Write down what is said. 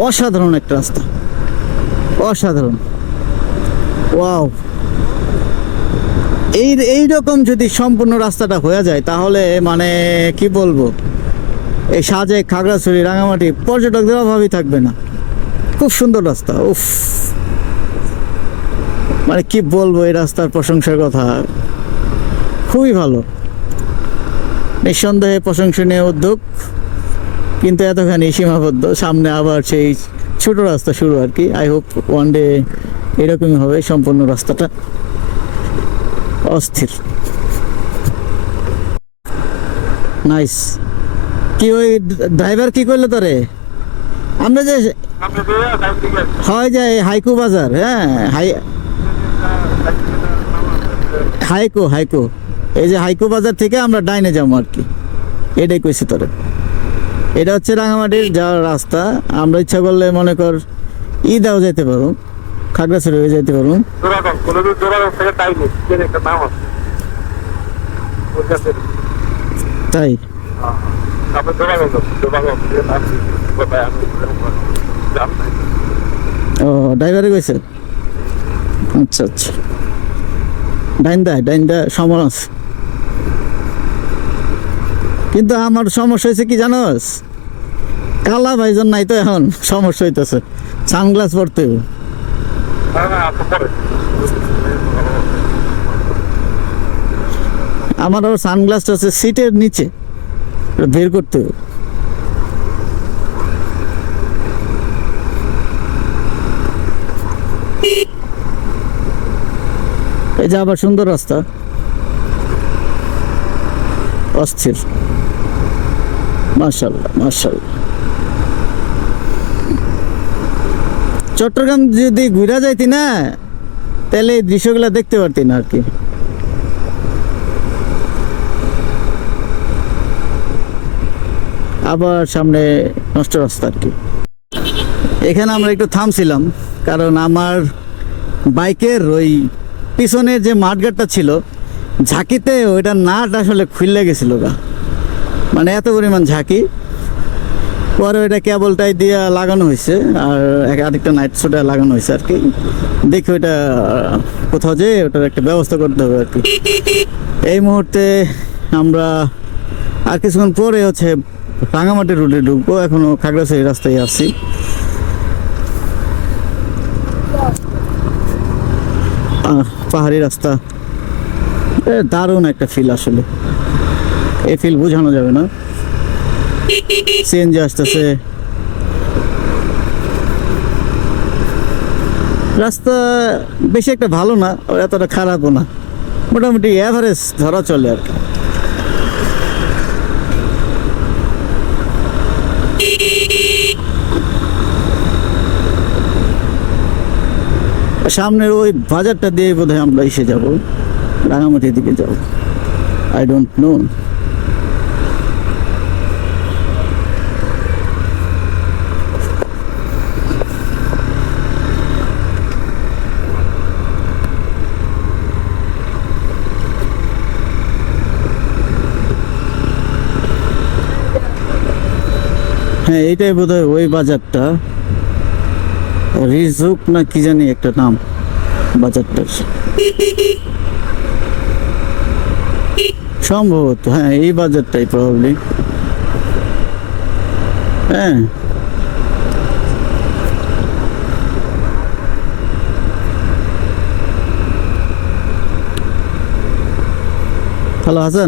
অসাধারণ একটা রাস্তা। অসাধারণ। ওয়াও। এই এইরকম যদি সম্পূর্ণ রাস্তাটা হয়ে যায়, তাহলে মানে কি বলব? এই সাজে খাগড়াছড়ি, রাঙামাটি পর্যটকদের অভাবই থাকবে না। খুব সুন্দর রাস্তা, উফ। মানে কি বলব এই রাস্তার প্রশংসার কথা? খুবই ভালো। নিঃসন্দেহে প্রশংসনীয় উদ্যোগ। কিন্তু এতখানি সীমাবদ্ধ। সামনে আবার সেই ছোট রাস্তা শুরু আর কি। আই হোপ ওয়ান ডে এরকমই হবে সম্পূর্ণ রাস্তাটা অস্থির। নাইস কি ওই ড্রাইভার কি করল তোরে? আমরা যে হয় যে হাইকো বাজার হ্যাঁ হাই হাইকো হাইকো। এই যে হাইকো বাজার থেকে আমরা ডাইনে যাব আর কি। এটাই কইছি তোরে। এটা হচ্ছে রাঙামাটির যাওয়ার রাস্তা। আমরা ইচ্ছা করলে মনে কর ঈদাও যেতে পারো খাগড়াছড়ি হয়ে যেতে পারো তাই ও ড্রাইভারে গেছে আচ্ছা আচ্ছা। ডাইন ডাইন্দা ডাইন্দা সমর আছে কিন্তু আমার সমস্যা হয়েছে কি জানোস? কালা ভাইজন নাই তো এখন সমস্যা হইতেছে। সানগ্লাস পরতে আমার আবার সানগ্লাসটা আছে সিটের নিচে বের করতে হবে এই যে আবার সুন্দর রাস্তা। অস্থির। মার্শাল্লাহ মার্শাল্লাহ চট্টগ্রাম যদি ঘুরা যাইতি না, তাহলে এই দৃশ্যগুলো দেখতে পারতি না আর কি। আবার সামনে নষ্ট রাস্তা আর কি। এখানে আমরা একটু থামছিলাম, কারণ আমার বাইকের ওই পিছনের যে মাঠগাটটা ছিল, ঝাঁকিতে ওইটা নাট আসলে খুললে গেছিল গা। মানে এত পরিমাণ ঝাঁকি। পরে ওইটা কেবলটাই দিয়ে লাগানো হয়েছে আর আরেকটা নাইট সোটা লাগানো হয়েছে আর কি। দেখি ওইটা, কোথাও যে ওটার একটা ব্যবস্থা করতে হবে আর কি। এই মুহূর্তে আমরা আর কিছুক্ষণ পরে হচ্ছে রাঙামাটি রুটে ঢুকবো। এখনও খাগড়াছড়ি রাস্তায় আসছি পাহাড়ি রাস্তা। দারুণ একটা ফিল আসলে। এই ফিল বোঝানো যাবে না। সিএনজি আসতেছে। রাস্তা বেশি একটা ভালো না আর এতটা খারাপও না। মোটামুটি অ্যাভারেজ ধরা চলে আর কি। সামনের ওই বাজারটা দিয়ে বোধহয় আমরা এসে যাব, রাঙামাটির দিকে যাব। আই ডোন্ট নো হ্যাঁ এইটাই বোধহয় ওই বাজারটা। রিজুক না কি জানি একটা নাম বাজারটার। সম্ভবত হ্যাঁ এই বাজারটাই প্রবাবলি হ্যাঁ। হ্যালো, হাসান?